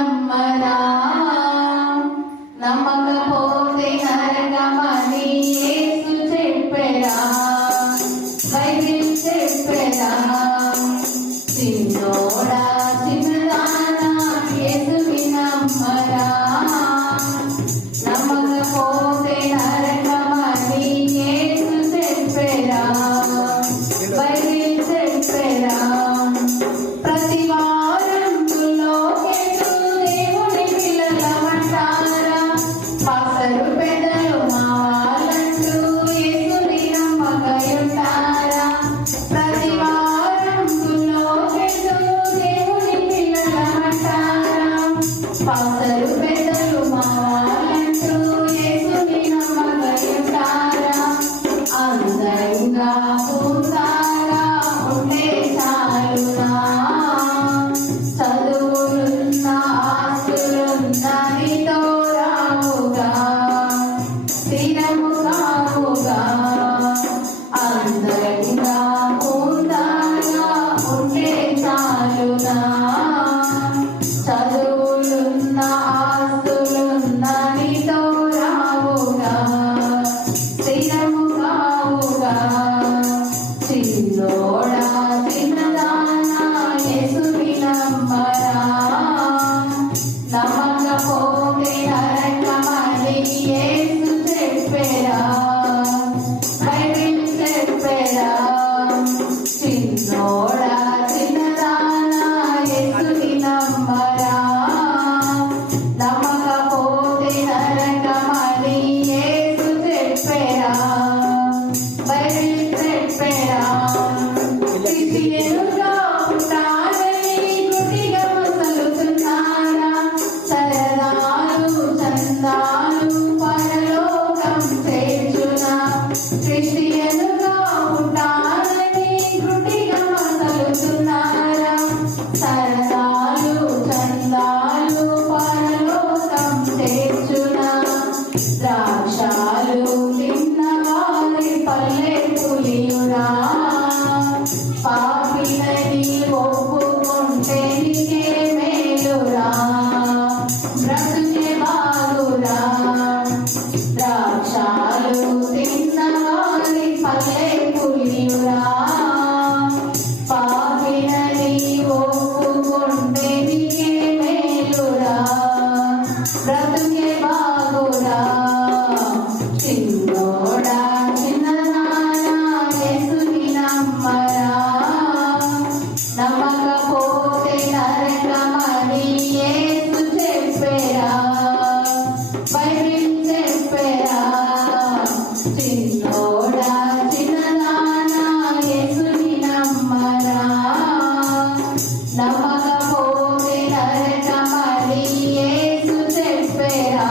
నమ్మరా నమ్మకపోతే నరకమని యేసు చెప్పెరా బైబిల్ చెప్పెరా చిన్నోడా చిన్నదానా యేసుని నమ్మరా నమ్మకపోతే నరకమని యేసు చెప్పెరా బైబిల్ చెప్పెరా ప్రతి వారం లోకేసు దేవుని పిల్లలమంటారా పాసరు పెద్దలు మా వాళ్ళంటూ యేసుని నమ్మకయుంటారా ప్రతి వారం లోకేసు దేవుని పిల్లలమంటారా పాసరు పెద్దలు మా వాళ్ళంటూ యేసుని నమ్మకయుంటారా అందంగా పూసారా ఉంటే చాలునా చదువులున్న ఆస్తులున్న నీతో రావుగా స్థిరము కావుగా అందంగా పూసారా ఉంటే చాలునా చదువులున్న ఆస్తులున్న నీతో రావుగా స్థిరము కావుగా చిన్నోడా చిన్నదానా యేసుని నమ్మరా నమ్మకపోతే నరకమని యేసు చెప్పెరా బైబిల్ చెప్పెరా చిన్నోడా చిన్నదానా యేసుని నమ్మరా నమ్మకపోతే నరకమని యేసు చెప్పెరా బైబిల్ చెప్పెరా క్రిస్టియనుగా ఉంటారని గుడిగా మసలుతున్నారా సరదాలు చందాలు పరలోకం చేర్చునా క్రిస్టియనుగా ఉంటారని గుడిగా మసలుతున్నారా సరదాలు చందాలు పరలోకం చేర్చునా ద్రాక్షాలు తిన్నవారి పల్లె పులియురా పాపినని ఒప్పుకుంటే నీకే మేలురా బ్రతుకే బాగురా ద్రాక్షాలు తిన్నవారి పల్లె పులియురా పాపినని ఒప్పుకుంటే నీకే మేలురా బ్రతుకే బాగురా చిన్నోడా చిన్నదానా యేసుని నమ్మరా నమ్మకపోతే నరకమని యేసు చెప్పెరా బైబిల్ చెప్పెరా చిన్నోడా చిన్నదానా యేసుని నమ్మరా నమ్మకపోతే నరకమని యేసు చెప్పెరా